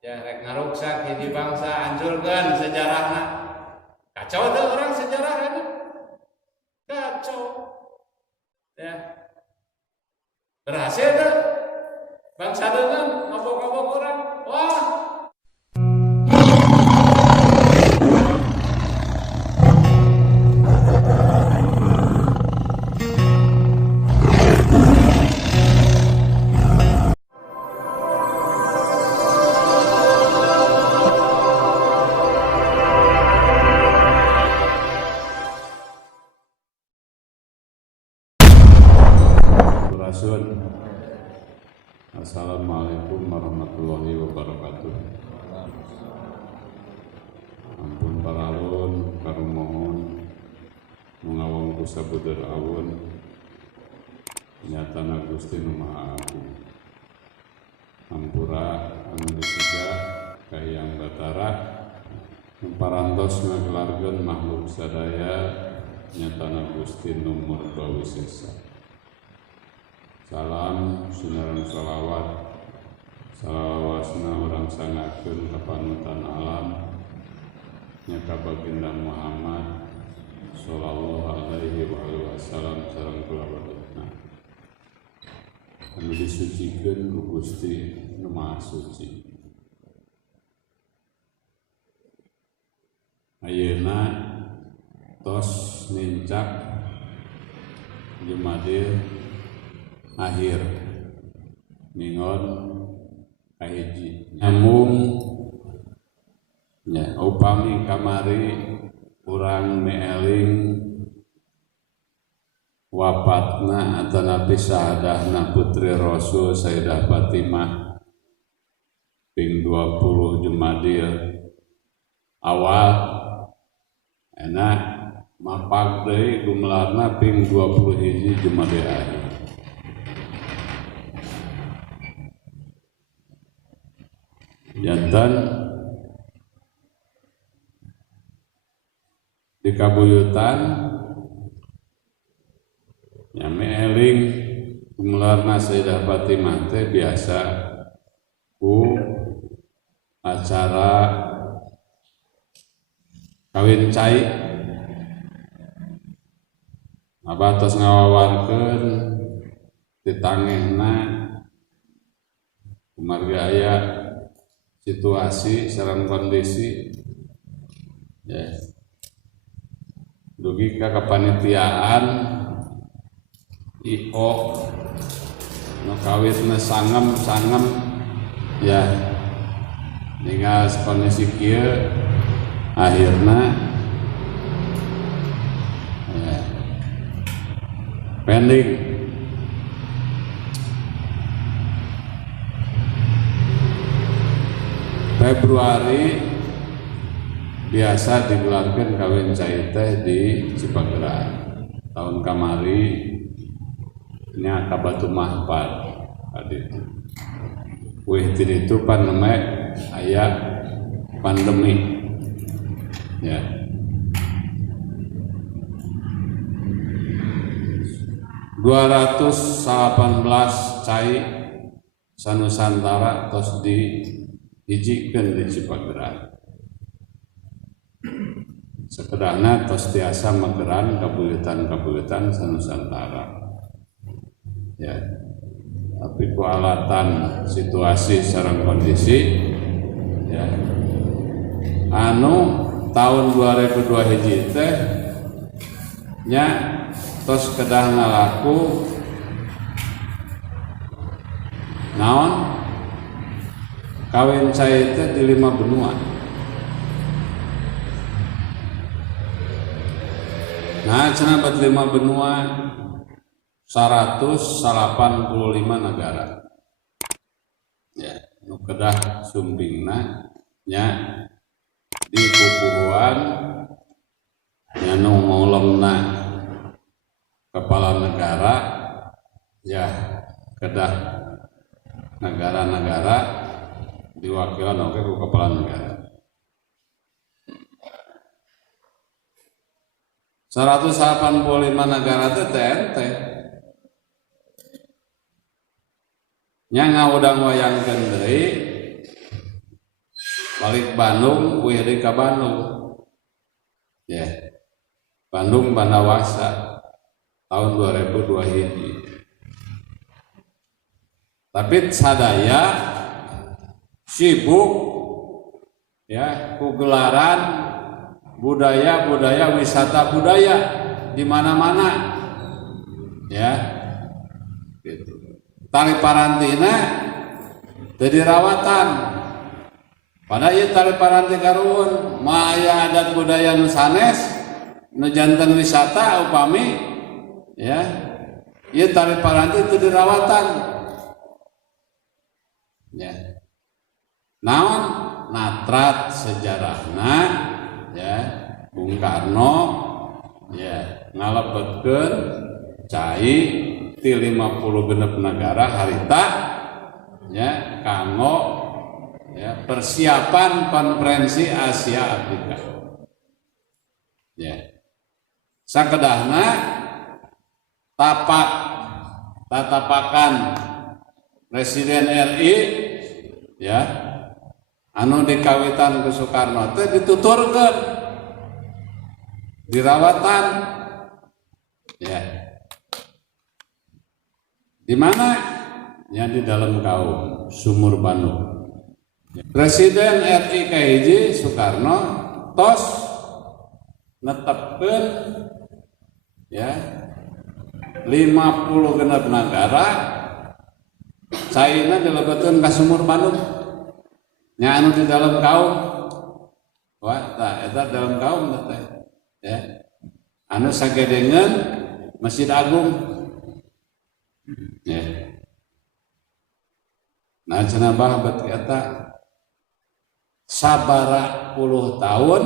ya rek ngaruksak hiji bangsa hancurkan sejarahna. Kacau tuh orang sejarah kan? Kacau. Ya. Berhasil tuh bangsa dengan ngobok-ngobok orang. Wah. Assalamualaikum warahmatullahi wabarakatuh. Ampun paralun karumohon mengawang kusabudur awun nyatana Gusti Nu Maha Agung. Ampura anu disiga kahiyang batara parantos ngagelarkeun makhluk sadaya nyatana Gusti Nu Murba Wisesa. Salam sunaran sholawat salawasna orang sangakeun kapanutan alam nyata baginda Muhammad sallallahu alaihi wasallam sareng kulawargana anu disucikeun ku Gusti Nu Maha Suci. Ayeuna tos nincak Jumadil akhir ningon kahiji nyambung ya upami kamari urang meeling wafatna atanapi sahadahna putri Rasul Sayyidah Fatimah ping 20 Jumadil awal enak mapag deui gumelarna ping 21 Jumadil akhir. Jantan di kabuyutan nyame eling gumelarna Sayyidah Fatimah teh biasa ku acara kawin cai abah tos ngawawarkeun ditangehna kumarga aya situasi sareng kondisi ya dugi ka kepanitiaan IO nu kawitna sangem ya ningal kondisi kieu akhirna ya pending Februari biasa digelarkan kawin cai teh di Cipageran. Tahun kamari nya ka Batu Mahpad kaditu. Wih itu pandemi aya pandemi. Ya. $218 cai sanusantara tos di hijikeun di Cipageran. Sekedahna tos tiasa mageran kabuyutan sanusantara. Ya. Tapi ku alatan situasi sareng kondisi ya. Anu tahun 2002 hiji teh nya tos kedah ngalaku naon kawin cai teh di 5 benua. Nah, cenah bat 5 benua 185 negara. Ya, nu kedah sumbingna nya di pupuhan nya nu ngolongna kepala negara ya kedah negara-negara diwakilan oleh kepala negara. 185 negara itu TNT nya ngaudang wayangkeun deui balik Bandung wiri ka Bandung ya Bandung Bandawasa tahun 2002 hiji. Tapi sadaya sibuk ya ku gelaran budaya wisata budaya di mana-mana ya gitu. Tali parantina teu dirawatan. Pada ieu tali paranti karuhun maya adat budaya nu sanes nu janten wisata upami ya ieu tali paranti teu dirawatan. Ya. Naon natrat sejarahna ya Bung Karno ya ngalebetkeun cai ti 50 genep negara harita ya kanggo ya persiapan konferensi Asia Afrika. Ya. Sakedahna tatapakan Presiden RI ya anu dikawitan ke Soekarno teh dituturkeun dirawatan ya di mana ya di dalam kaum Sumur Bandung. Presiden RI kahiji Soekarno tos netepkeun ya 50 genep negara China dilebetkeun ka Sumur Bandung nya anu di dalam kaum wah tah eta dalam kaum teh ya anu sagedengeun Masjid Agung ya nah cenah bahabat eta sabara puluh tahun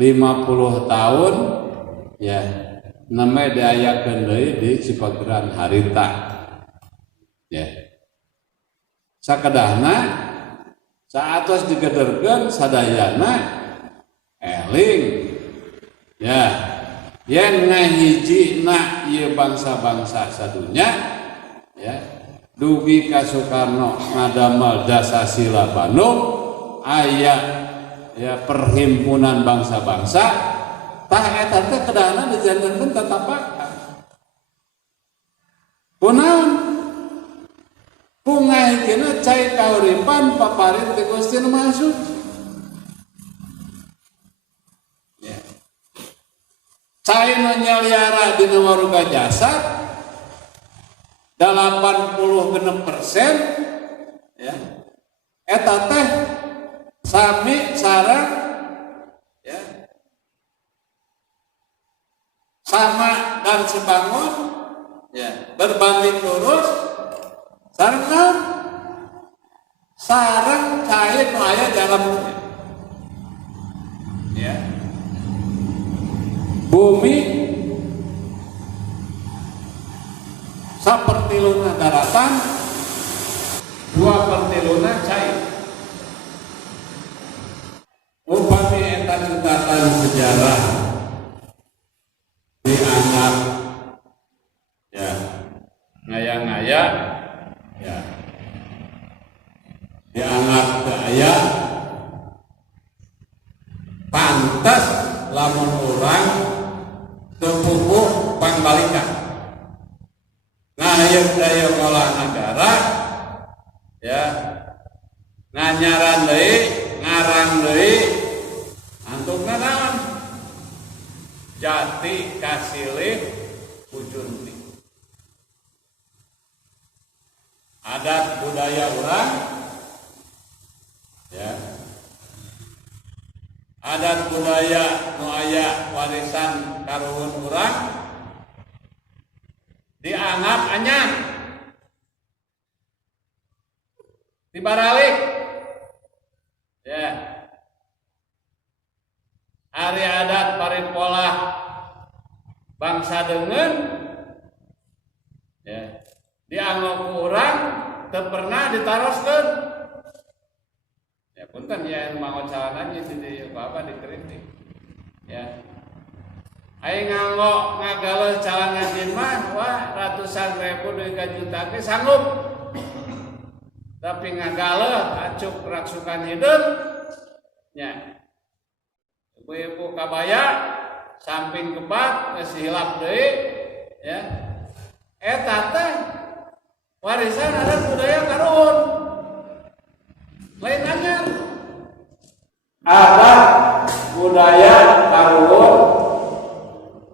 50 tahun ya neme diayakeun deui di Cipageran harita ya sakedahna saatos digederkeun sadayana eling ya yen ngahijina ieu bangsa-bangsa sadunya ya dugi ka Soekarno ngadamel Dasasila Bandung aya ya perhimpunan bangsa-bangsa tah eta teh kedahana dijantenkeun tatapakan kunaon pungahikeuna cai kauripan paparin ti Gusti Nu Maha Suci ya cai nu nyaliara dina waruga jasad 86% ya eta teh sami sareng ya sama dan sebangun ya berbanding lurus sareng sareng cai nu aya dalam ya bumi sapertiluna daratan 2/3 cai upami eta catatan sejarah dianggap ya ngaya-ngaya ya dianggap gaya pantas lamun orang tepupuh pangbalikan ngayeuh daya olah negara ya nganyaran deui ngarang deui antungna naon jati kasilih ujunti adat budaya urang ya adat budaya nu aya warisan karuhun urang dianggap anyar dibalik ya ari adat paripola bangsa deungeun ya dianggap urang teu pernah ditaroskeun ya punten ya mangon calananya di apa dikritik ya aing nganggo ngagaleus calana jin mah wah ratusan ribu duit ka juta ge sanggup tapi ngagaleus acuk raksukan hidup nya ibu-ibu kabaya samping kebat geus hilap deui ya eta teh warisan adat budaya karuhun lain anyar adat budaya karuhun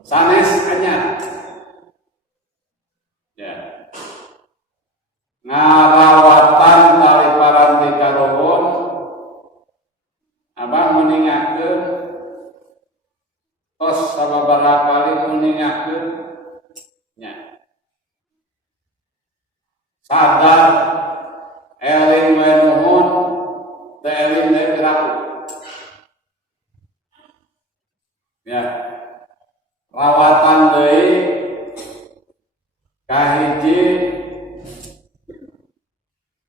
sanes anyar ya ngarawatan tali paranti karuhun abang meningakeun tos sababaraha kali meningakeun nya sadar eling we nuhun teu eling deui piraku ya rawatan deui kahiji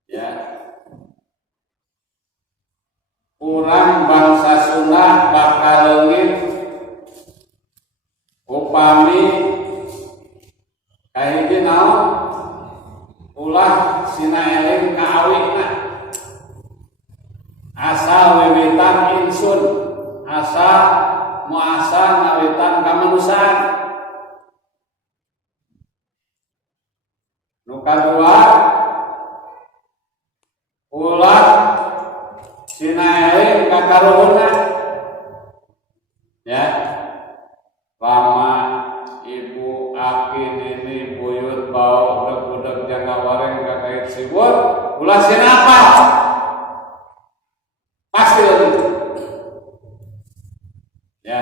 ya urang bangsa Sunda bakal leungit upami kahiji naon ulah sina eling ka awikna asal wiwitan insun asal muasal ngawitan kamanusan nu kadua ulah sina eling ka karuhunna ya lama ibu aki nini buyut bau budak-budak jangka wareng kakait sibur ulah sina apa pasti itu ya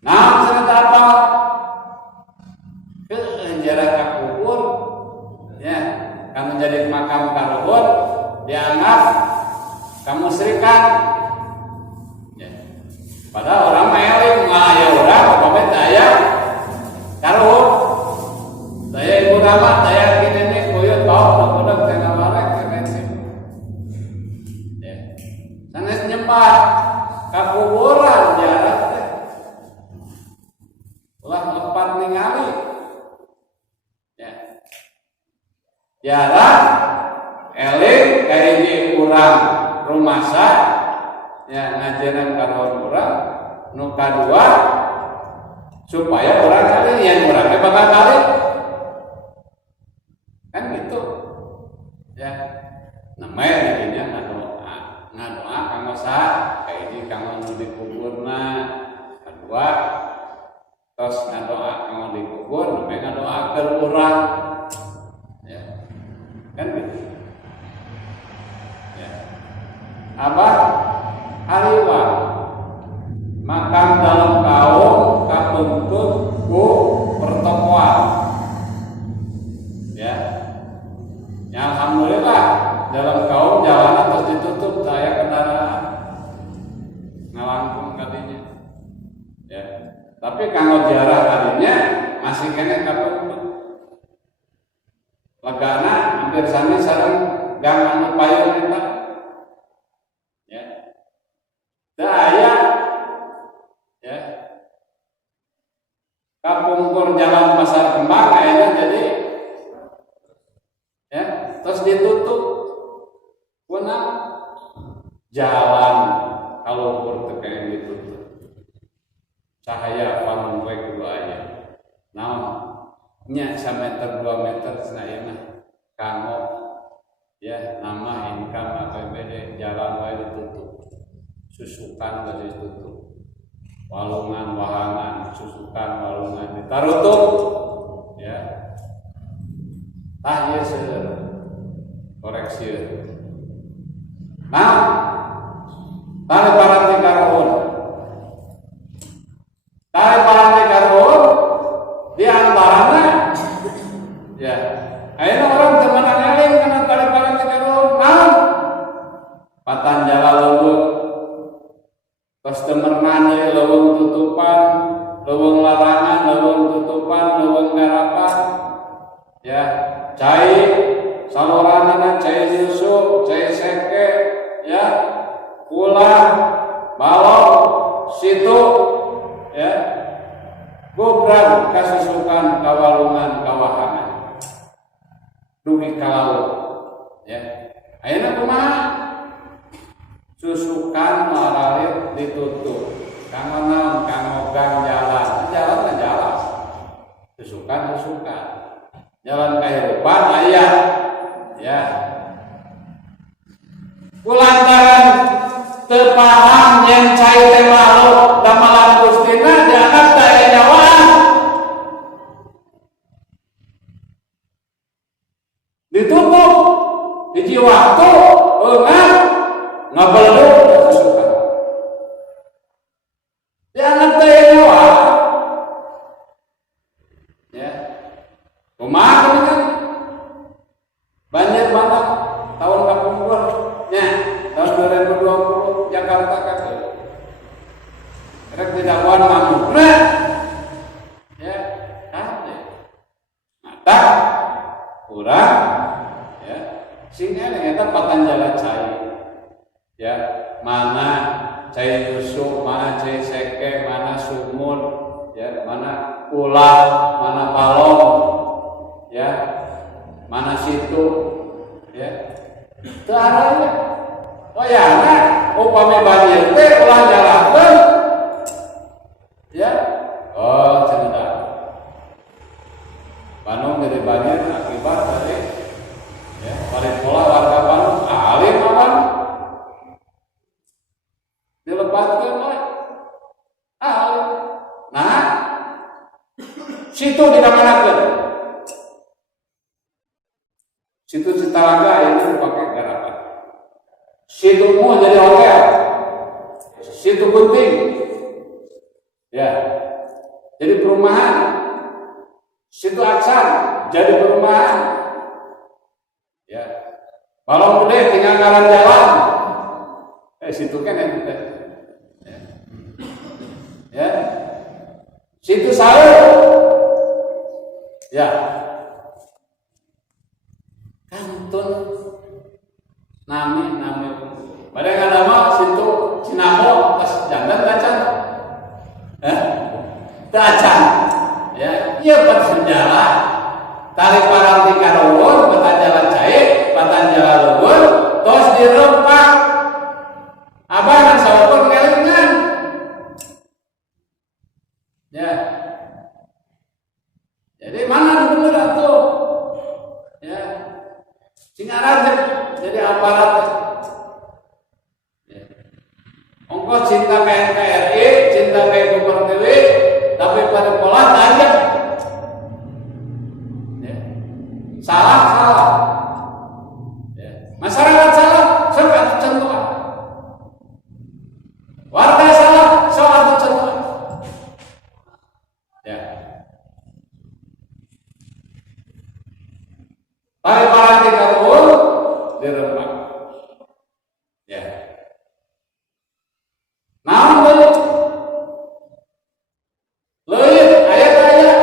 nah cerita apa jarak ke kubur ya kamu jadi makam karuhun dianggap kamu serikat ya. Padahal orang meling ya orang apa daya karuhun daya ibu nama daya kini nih buyut bau budak jangka wareng kakait sibur ya sanes nyembah kakuburan jarak teh ulah lepat ningali ya jarak eling kahiji urang rumasa ya ngajenan karuhun urang nu kadua supaya urang eling yang urangnya bakal balik kan gitu ya namanya jadinya ngadoa kanggo saha kahiji kanggo nu dikuburna kadua tos ngadoa kanggo dikubur namanya ngadoakeun urang ya kan gitu ya abah ariwa makam dalam kaum katuntut ku pertokoan ya alhamdulillah dalam kaum jalanan terus ditutup saya kendaraan ngalangkung kadinya ya tapi kanggo jarak kadinya masih kene katuntut legana hampir sami sareng gang anu payung eta ya daya ya kapungkur jalan pasar kembang kayaknya jadi ya terus ditutup kuna jalan kalau bertekanan ditutup cahaya panun we kedua aya naon nya 1 meter 2 meter cenah kanggo ya nama income APBD jalan wae ditutup susukan tadi ditutup walungan wahangan susukan walungan ditarutup ya tah ieu seueur koreksi nah tali paranti karuhun di antaranya ya ayeuna orang temenan eling kana tali paranti karuhun naon patan jala leuweung tos temenan deui leuweung tutupan leuweung larangan leuweung tutupan leuweung garapan ya cai saluranana cai susu cai seke ya ulah balok situ ya gubran kasusukan kawalungan kawahangan dugi ka laut ya ayeuna kumaha tusukan malarit ditutup. Kang naon kang ogang jalan kan jalan. Tusukan jalan kehidupan aya ya. Kulantaran teu paham yen cai teh makhluk damalan Gustina dianggap teu aya nyawaan. Ditutup hiji waktu eungan ngabeleduk tusukan. Dianggap teu aya nyawaan. Ya. Kumaha kan? Banjir banget tahun kapungkur nya tahun 2020 Jakarta kakek. Rek tidak kuat mamukna. Ya, mata kurang ya. Sehingga ternyata Patanjala cai. Ya, mana cai tusuk, mana cai seke, mana sumur, ya, mana ulah, mana balong, ya, mana situ, ya, itu arahnya. Oh ya, nah, upami banjir teh ulah jalankeun, ya, oh cerita. Bandung dari banjir akibat dari, ya, balik pola warga Bandung, alim apa? Dilepaskeun oleh alim. Nah, situ dikamanakeun. Situ Citaraga ini dipakai garapan. Situ mau jadi hotel. Situ Gunting. Ya. Jadi perumahan. Situ Aksan jadi perumahan. Ya. Balong gede tinggal ngaran jalan. Situ kan itu. Ya. Situ Sawur. Ya. Kantun nami pada kadang situ Cinamo pas jangan baca bacan ya iya bersejarah tarik parang di Karawon Patanjala cair Patanjala luhur tos dirempak abah nang sawapun kelingan ya jadi mana bener tuh ya Singarajek jadi aparat. Ya. Ongkos cinta ke NKRI, cinta ke Ibu Pertiwi, tapi pada pola aja. Ya. Salah. Ya. Masyarakat salah, sok atuh contohan. Warga salah, sok atuh contohan. Ya. Para dikabul dirempak. Ya. Namun leuit ayat-ayat.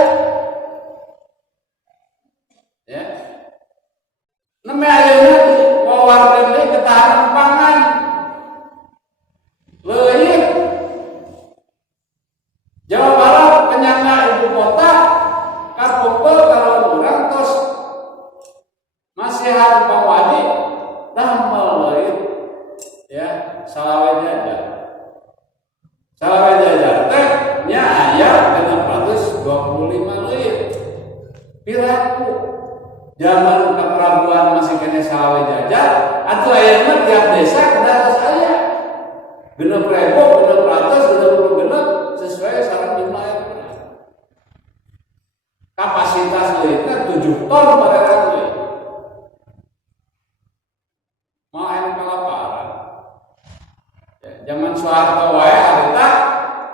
Ya. Neme ayeuna wawarkeun deui ketahanan pangan. Leuit Jawa Barat penyangga ibu kota kapungpeul kalau urang tos masihan pawadi damel leuit ya salawe jajar teh nya aya 625 leuit piraku zaman keprabuan masih kene salawe jajar atuh ayeuna tiap desa kudu aya 6.000 600 sesuai sareng jumlah RT kapasitas leuitna 7 ton per RT. Zaman Soeharto wae harita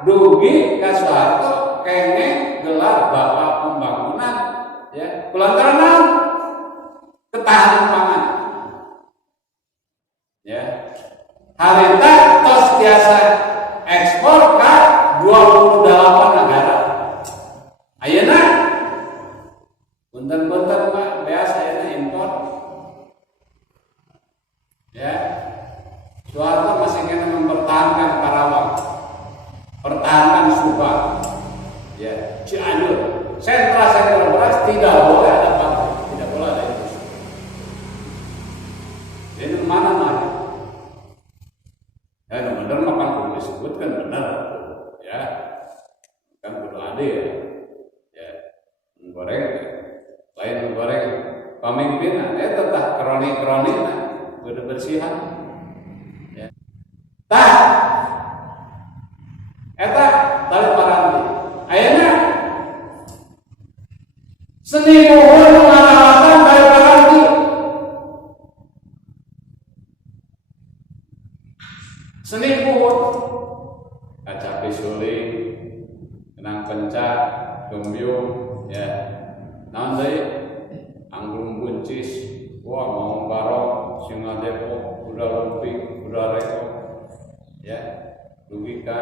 dugi ka Soeharto kene gelar Bapak Pembangunan ya kulantaran naon ketahanan pangan ya harita tos tiasa ekspor ka 28 negara ayeuna punten-punten mah beas ayeuna impor ya Soeharto masih ingin mempertahankan Karawang, pertahankan Subang, ya Cianjur, sentra beras tidak boleh ada pabrik, tidak boleh ada itu. Jadi mana? disebutkan benar ya kan kudu adil ya goreng lain goreng pemimpin tetap kronik kudu bersihan ya tah eta tali paranti ayeuna seni muhun ngalawatan tali paranti seni muhun kaca pisuling kenang pencak gembyung ya naon deui anggung buncis wah mau barok singa depok kuda lumping kuda reko ya logika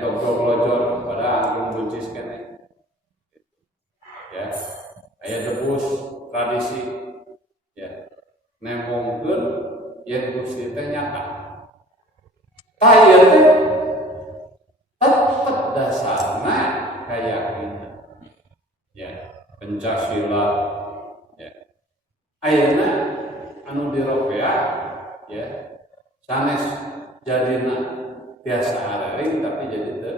dog lojor pada anggung buncis kene ya aya debus tradisi ya nemongkeun yen Gusti teh nyata tah ieu teh tetep dasarna kayakinan ya Pancasila ya ayeuna anu diropea ya sanes jadina biasa araring tapi jadi teu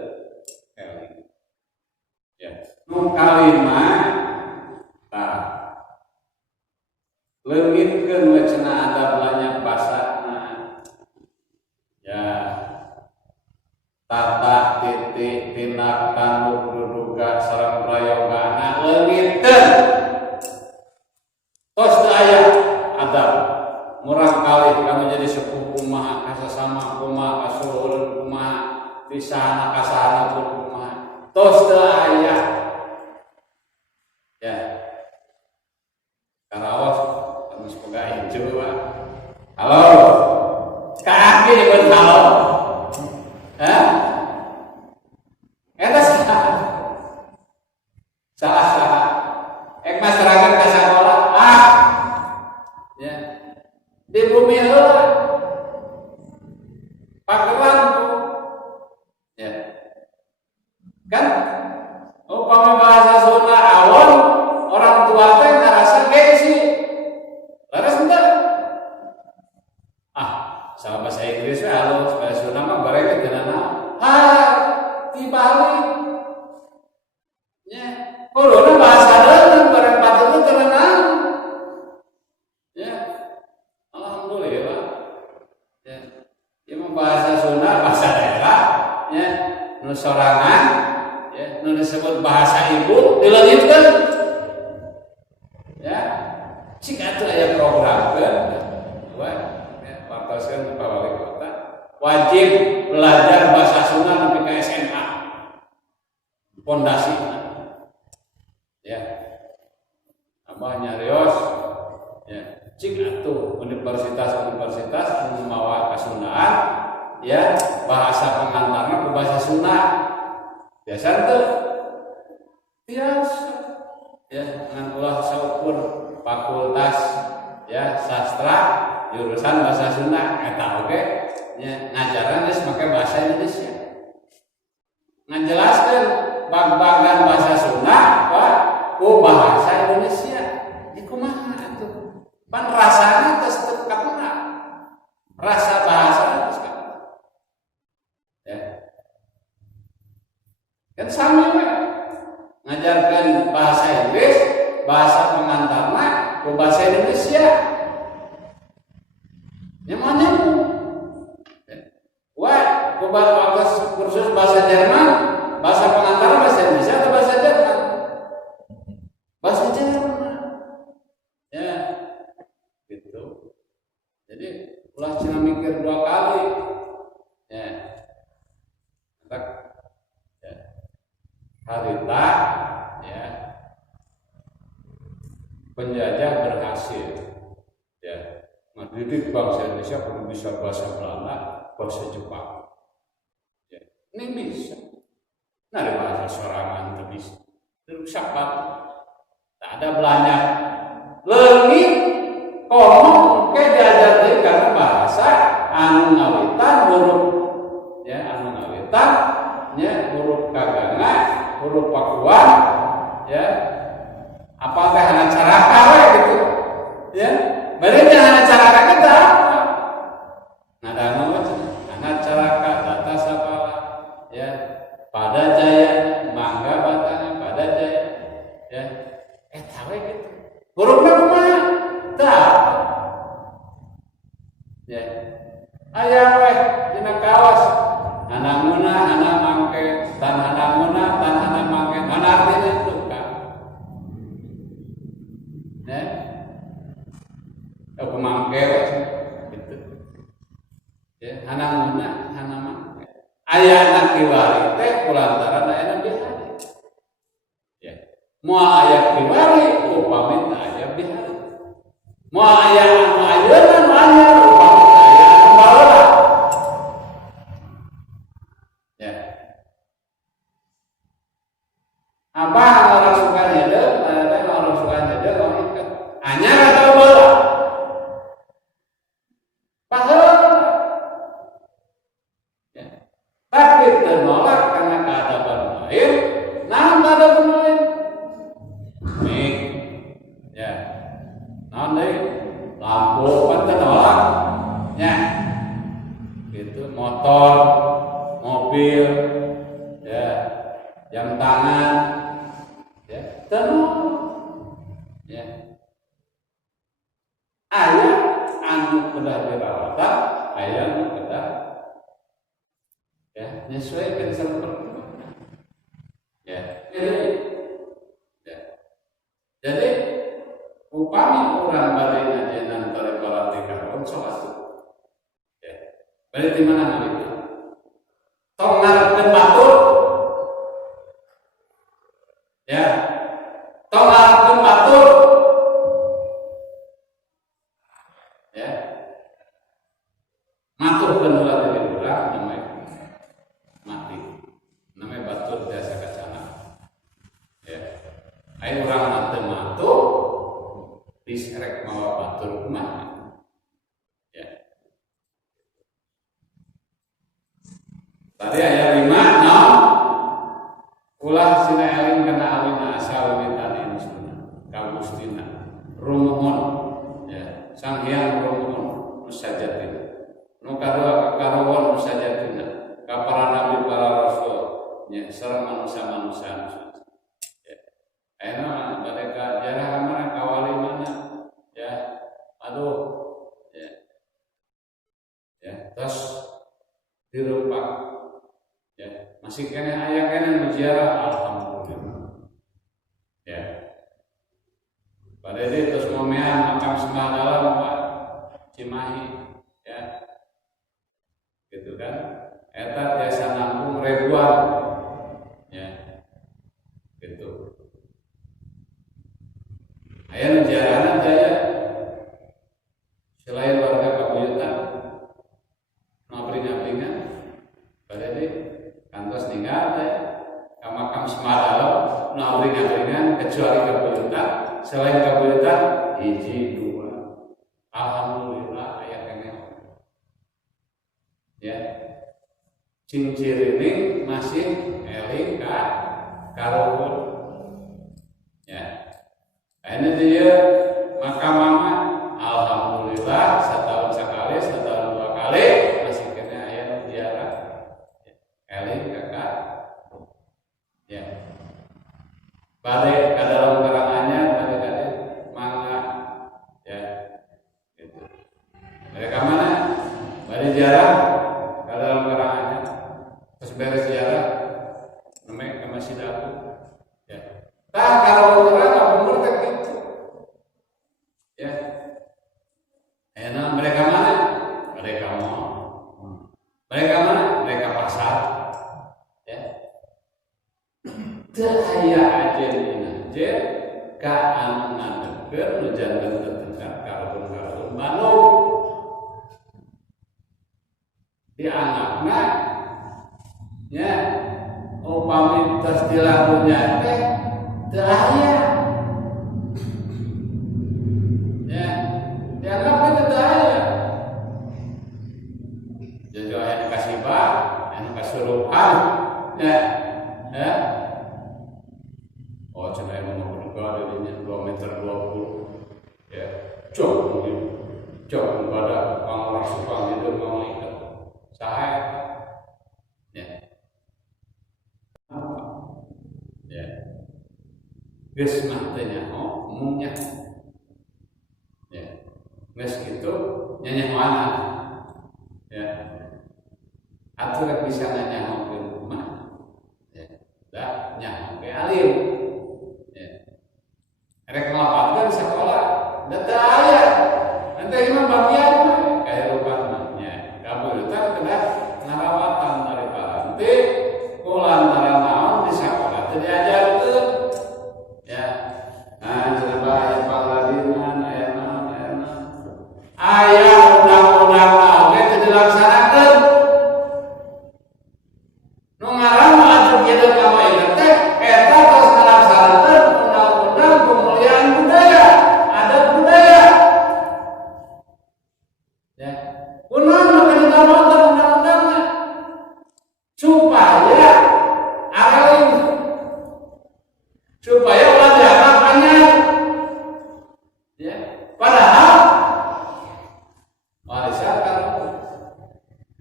eling ya nu kalima tah leungitkeun we cenah adab banyak basana ya tata titik tindak tanduk duduga sareng prayogana leungitkeun tos teu aya adab murang kali kamu jadi sepuh kumaha kasasama kumaha kasuhun kumaha disana kasana pun kumaha tos teu aya ya karaos harus pegain coba halo kaki nyebut halo hah eta salah ek masyarakat ka sakola ya di bumi heula pakeran ya kan upami bahasa Sunda awon orang tua teh ngarasa gengsi laras henteu salah bahasa Inggris we halo bahasa Sunda mah goreng teh naon dibalik ya kuluna bahasa leungeun bareng patuh teh naon ya alhamdulillah ya ieu mah bahasa Sunda bahasa daerah ya nu sorangan ya nu disebut bahasa ibu dileungitkeun ya cik atuh aya programkeun wartoskeun Pak Wali Kota wajib belajar bahasa Sunda nepi ka SMA pondasi ya abah nyarios ya cik atuh universitas anu mawa kasundaan ya bahasa pengantarna ku bahasa Sunda biasa teu biasa ya ngan ulah saukur fakultas ya sastra jurusan bahasa Sunda eta oge nya ngajaran geus make bahasa Indonesia ngajelaskeun bag-bagan bahasa Sunda ku bahasa Indonesia ieu kumaha atuh pan rasana geus teu kapuna rasa bahasa geus kapuna ya kan sami we ngajarkeun bahasa Inggris bahasa pengantarna ku bahasa Indonesia nyamannya wah waktu kursus bahasa Jerman bahasa pengantar bahasa Indonesia atau bahasa Jerman bahasa Jerman ya gitu jadi ulah cina mikir 2 kali ya tak ya harita ya penjajah berhasil ya mendidik bangsa Indonesia perlu bisa bahasa Belanda, bahasa Jepang. Ya, ini bisa. Nah, ada bahasa sorangan itu bisa. Terus sahabat, tak ada belanja. Leungit, komo, kayak diajar deh karena bahasa anu ngawitan huruf, ya anu ngawitan, ya huruf kaganga, huruf pakuan, ya apa teh hana cara kawe gitu, ya. Mereka hanya cara kita, nah dan Ya. Aya weh dina kaos. Hananguna hana mangke, tan hananguna tan hana mangke. Mana artinya itu kan? Ya. Aku mangke gitu. Ya, hananguna hana mangke. Aya anak kiwari teh kulantaran aya bihari. Ya. Moal aya kiwari upami teh aya bihari. Moal aya anu ayeuna nu anyar upami teh aya anu baheula. Ya. Abah orang suka nyedek, ada orang suka nyedek, orang ikat. Anyar atau baheula? Baheula. Ya. Tapi ternolak karena keadaban lain, nah keadaban lain. Nih, ya, nanti lampu kan ternolak, ya, gitu, motor, mobil, ya, jam tangan, ya, ternolak, ya. Ayah anu kedah dirawatan, ayah anu kedah ya menyesuaikan sama perkembangan. Ya, jadi upami orang bari najenan tarikolati karon sholat. Ya, bari di mana namanya? Tong ngarepkeun batur. Ya, tong ngarepkeun batur. Ya, maturkeun heula di urang namanya mati, namanya batur biasa kacana. Ya, ayo orang nanti matur, diserek mawa batur kumah. Ya, tadi ayat 5, no, ulah sina eling kana awina asal witan insuna, kagustina, rumuhun, ya, sang hyang rumuhun, musajatina, nukadua karuan musajatina. Para nabi para rasul ya sareng manusia-manusia ya ayeuna mereka jarah mana kawali mana ya aduh ya terus dirumpak ya masih kene aya kene nu ziarah alhamdulillah ya pada itu terus momean makam sembah dalam Pak Cimahi ya gitu kan. Eta biasa nampung ribuan, ya, gitu. Ayah nujaranan jaya, selain warga kabuyutan, ngabring-ngabringan, pada ini kantos ninggal, kamakam semadalo, ngabring-ngabringan kecuali kabuyutan, selain kabuyutan, hiji dua, alhamdulillah ayah kene, ya. Cincir ini masih eling karuhun ya ini dia mama alhamdulillah setahun sekali setahun 2 kali masih kena ayat ziarah eling kakak ya balik ke dalam karangannya balik mangga ya gitu mereka mana balik ziarah ke dalam karangannya beres ziarah namanya ke Masjid Agung ya. Tah kalau orang apa murtad gitu ya. Enak mereka mana? Mereka mau. Mereka mana? Mereka pasar ya. Teu aya ajeun ajeun ka anu ngadeukeun nu janten terdekat karun-karun Bandung. Dianggapna ya, upami tos dilakunya teh teu aya. Ya, dianggap teh teu aya. Jadi aya kasibah, aya kasuruhan, ya. Ya. Oh, cenah emang berbuka dirinya 2 meter 20. Ya, cok mungkin. Cok pada kang rasukan itu mau ikat. Saha ya. Ya, geus mah teh nyaho umumnya. Ya, geus kitu nyanyahoana. ya aturan bisa nyahokeun mah ya da nyahoke alim ya rek ngelapatkeun sekolah da teu aya ente mah bagian mah kahirupan mah nya kabeureutang kedah ngarawatan dari paranti kulantaran naon di sekolah teu diajarkeun ya nah coba aya paladinan aya naon aya undang-undang naon teu dilaksanakeun nu ngaran mah atuh kieu ka inget teh eta tos ngalaksanakeun undang-undang pemulihan budaya adat budaya ya kunaon nu ditambakeun undang-undangna supaya areling supaya ulah dianggap anyar ya padahal warisan kan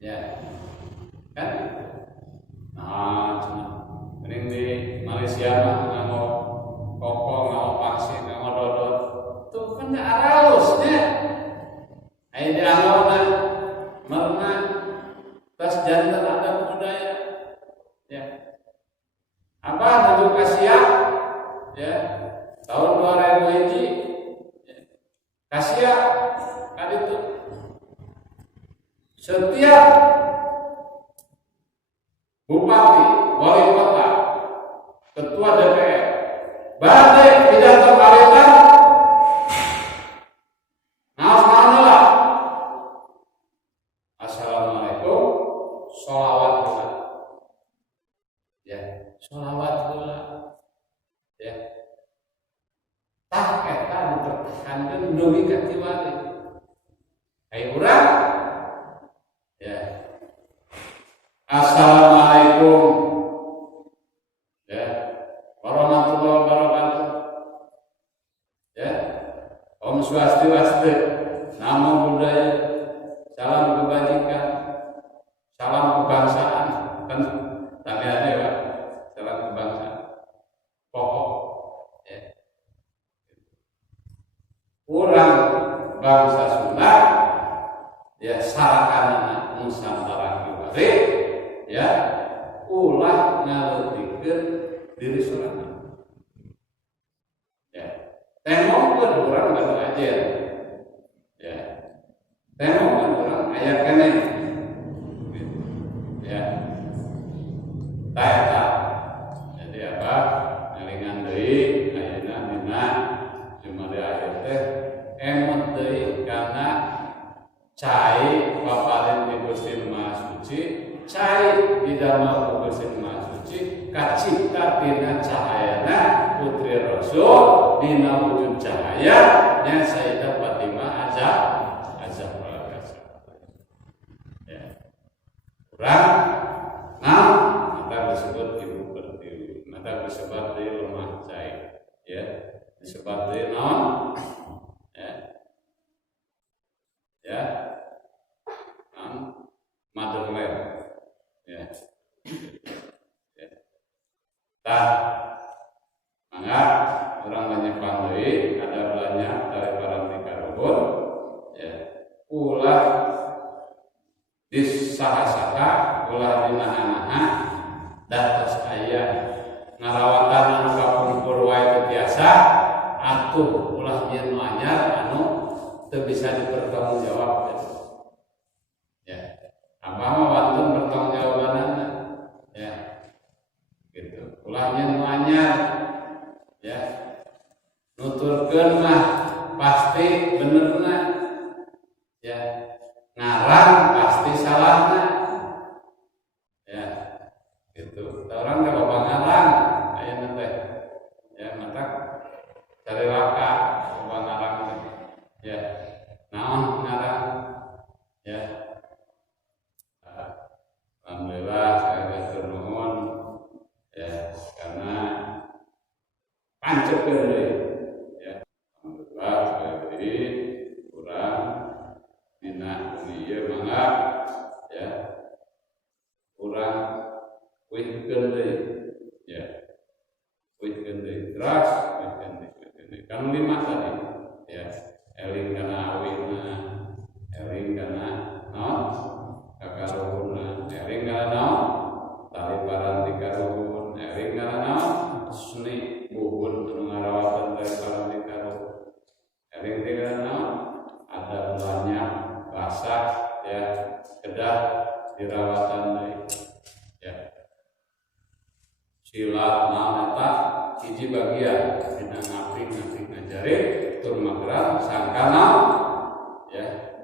ya kan nah cuma mending di Malaysia mah nganggo koko nganggo vaksin nganggo dodot tuh kan aralusnya aya dianggapna merna tas jantan adat budaya ya apa nuju ka siap ya tahun 2001 ya. Kasia kan itu setiap bupati, wali kota, ketua DPR, badai pidato paritan, ngaos-ngaos assalamualaikum, sholawat heula. Ya, sholawat heula. Ya. Tah eta dipertahankeun dugi ka ti wali. Ai urang ya. Assalamualaikum ya warahmatullahi wabarakatuh ya Om Swastiastu Namo Buddhaya salam kebajikan salam kebangsaan kan tanyanya Pak salam kebangsaan pokok ya urang bangsa Sunda ya sarakanana Nusantara kiwari ya ulah ngaleutikeun diri sorangan ya tengokkeun urang batu ajer ya tengokkeun urang aya keneh ya ta eta jadi apa ngalingan deui ayeuna dina jumadil akhir teh emot deui kana cai paparin di Gusti Maha Suci cai di damel Gusti Maha Suci kacipta tina cahayana putri Rasul dina wujud cahaya nya Sayyidah Fatimah Azhra ya urang mata disebut ibu pertiwi mata disebut di lemah cai ya disebut di naon ya motherland ya tah mangga urang banyak deui ada banyak dari paranti karuhun ya ulah disaha-saha ulah dinaha-naha datos aya ngarawatan anu kapungkur wae teu tiasa atuh ulah yen anyar anu teu bisa dipertanggungjawab ya apa mah wantun pertanggungjawabanana ya gitu ulah yen anyar ya nuturkeun mah pasti benerna ya ngarang pasti salahna ya gitu orang teh loba ngarang ayeuna teh ya matak cari laka loba ngarang teh ya naon ngarang ya alhamdulillah saya gatur nuhun ya karena pancekeun deui ya alhamdulillah saya beri kurang dina ieu mangga ya kurang wihkeun deui ya wihkeun deui terus wihkeun deui kan 5 tadi ya eling kana awina eling kana naon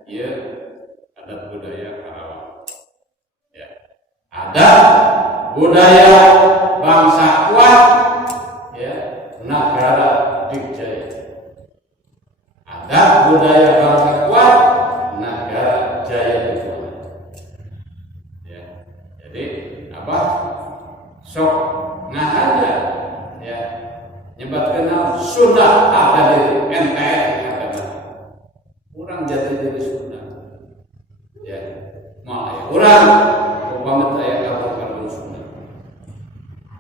ya adat budaya Karawang. Ya. Ada budaya bangsa kuat, ya negara dikjaya. Ada budaya bangsa kuat, negara jaya dibuat. Ya. Jadi apa? Sok ngahanda, ya nyebat kenal sudah ada di NKRI ada. Kurang jatuh jadi sudah. Ya, mau ya kurang upama saya kabar sudah.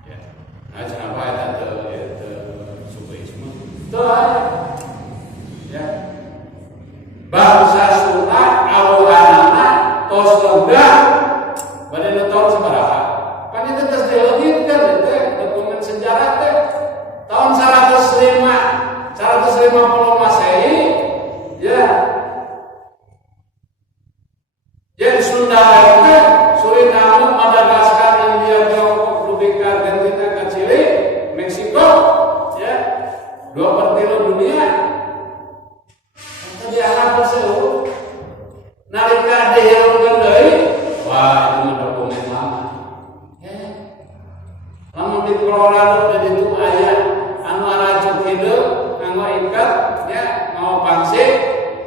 Ya, nah kenapa itu sukuisme? Tuh, ya, bangsa Sunda awalana tos loga, badai tahun seberapa? Kan itu terus dilogitkan itu dokumen sejarah teh tahun 150 Masehi, ya. Jadi Sunda itu Suriname, Madagaskar, India, Tiongkok, Lubika, Argentina, Chile, Meksiko, ya 2/3 dunia. Jadi anak seluruh nalika dihilangkan deui, wah itu mah dokumen lama. Ya. Lamun di Colorado dan itu aya anu aracuk hidup nganggo ikat, ya mau pangsi,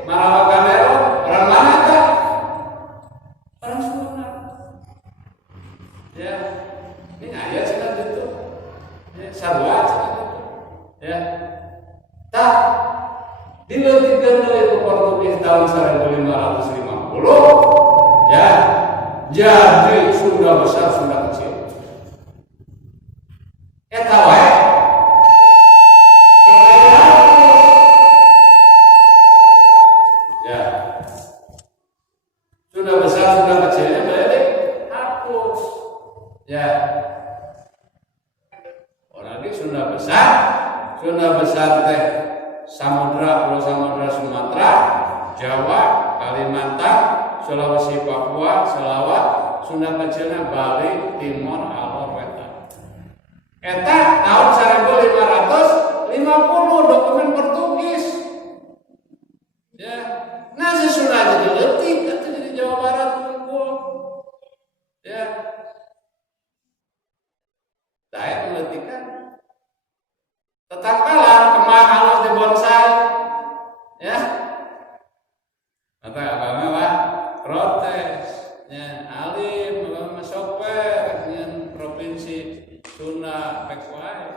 marawa kamera, orang mana teh? Orang Sunda. Ya, ini ayat cenah gitu. Ya, sarua cenah gitu. Ya. Tah dileutikeun deui ku Portugis tahun 1550. Ya. Jadi Sunda besar, Sunda kecil. Eta wae. Ya. Sunda besar, Sunda kecilnya berarti hapus. Ya. Orang ini Sunda besar teh Samudra, Pulau Samudra Sumatera, Jawa, Kalimantan, Sulawesi, Papua, Selawat, Sunda kecilnya Bali, Timor, Alor, Wetan. Eta tahun 1550 dokumen Portugis. Ya, nah si Sunda jadi leutik atuh di Jawa Barat unggul. Ya. Daek meletikan. Tetangkalan kemah halus di bonsai. Ya. Kata abang mah protes. Ya, alim masoper dengan provinsi Sunda pek wae.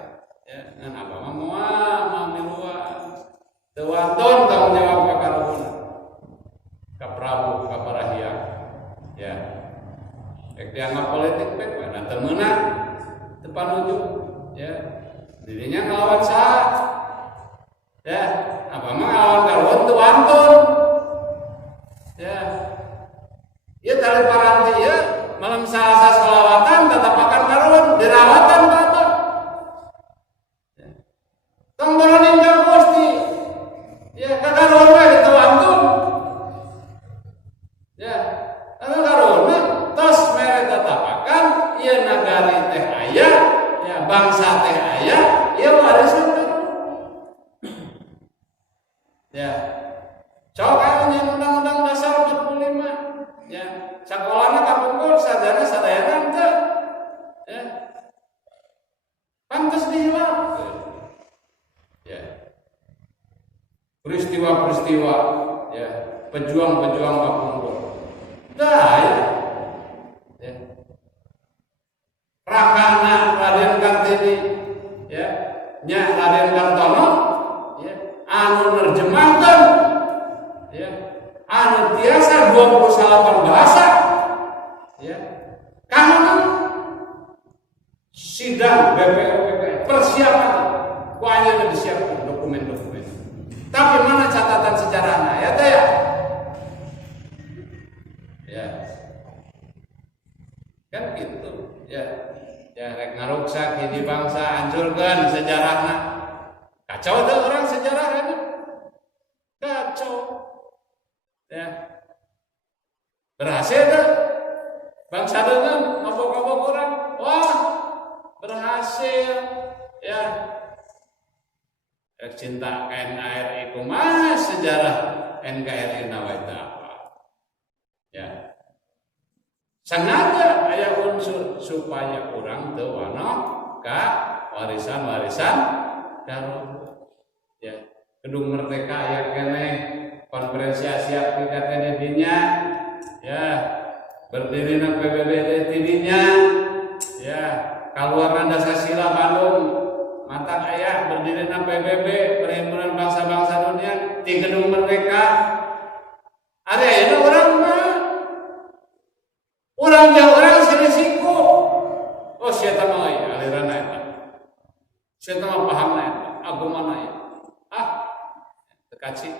Ya, ngan abang mah miluan. Teu wantun tanggung jawab ka karuhuna. Ka Prabu, ka Parahiang. Ya. Pek dianggap politik pek na teu meunang, teu panuju. Ya. Dirinya ngelawan saha? Ya, abang mah ngelawan karuhun teu wantun. Ya. Ieu tali paranti ieu malam salasa selawatan tatapakan karuhun dirawatan ka abang. Ya. Tong boroning ka Gusti. Ya, kakaruhun we teu wantun. Ya, anu karuhun tos mere tatapakan ieu nagari teh aya, ya bangsa teh aya, ieu warisan teh. Ya. Cok anu nyen Undang-Undang Dasar 45. Ya, sakolana kapungkur sadana sadayana teu. Ya. Pantes dihilang. Ya. Peristiwa-peristiwa, ya, pejuang-pejuang kapungkur. Dah ya. Ya. Rakana Raden Kartini, ya, nya Raden Kartono, ya, anu nerjemahkeun, ya, anu tiasa 28 bahasa, ya, kanu sidang BPUPPN persiapan, kuanya disiapkan dokumen-dokumen. Tapi mana catatan sejarahnya, ya teh ya? Ya, kan gitu, ya, ya rek ngaruksak hiji bangsa hancurkeun sejarahna. Kacau tuh orang sejarah ini, kacau, ya. Berhasil tuh bangsa dengan ngobok-ngobok orang, wah berhasil, ya. Rek cinta NKRI kumaha sejarah NKRI nawaita apa? sengaja aya unsur supaya orang teu wanoh ka warisan-warisan darurat. Ya, Gedung Merdeka aya keneh, konferensi Asia Afrika teh dinya, ya, berdirinya PBB teh dinya, ya, kaluaran Dasasila Bandung mantap aya berdirinya PBB Perhimpunan Bangsa-Bangsa Dunia di Gedung Merdeka. Ada itu orang mah, orang jauh orang serisiko. Oh, siapa mah aliran eta, siapa mah paham eta, agama na ya. Tekaci.